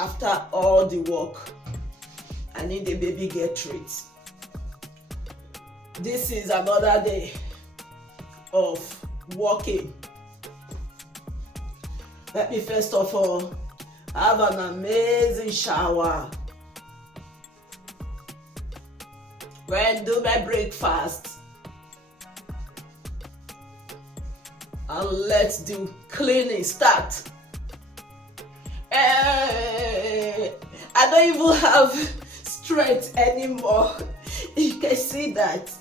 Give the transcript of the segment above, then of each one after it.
After all the work, I need a baby get treat. This is another day of working. Let me first of all have an amazing shower. Then do my breakfast. And let the cleaning start. I don't even have strength anymore. You can see that.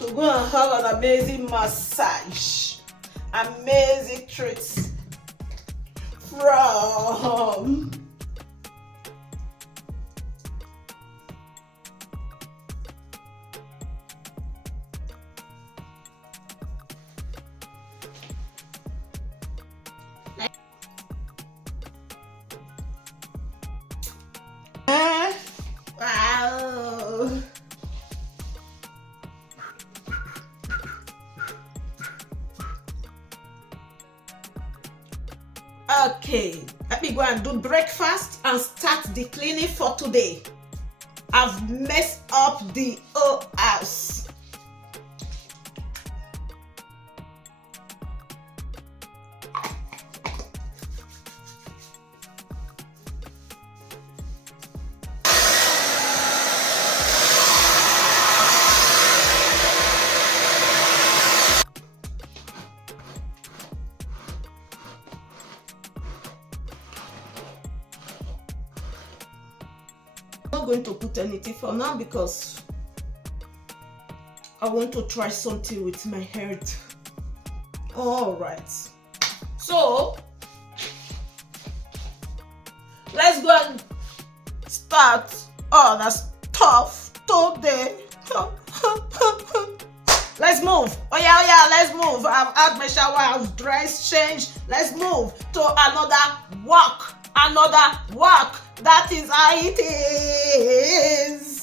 To go and have an amazing massage, amazing treats from wow. Okay, let me go and do breakfast and start the cleaning for today. I've messed up the whole house. I'm not going to put anything for now because I want to try something with my hair. All right, so let's go and start all the stuff today. Let's move. Oh yeah, let's move. I've had my shower, I've dressed, changed. Let's move to another walk. That is how it is.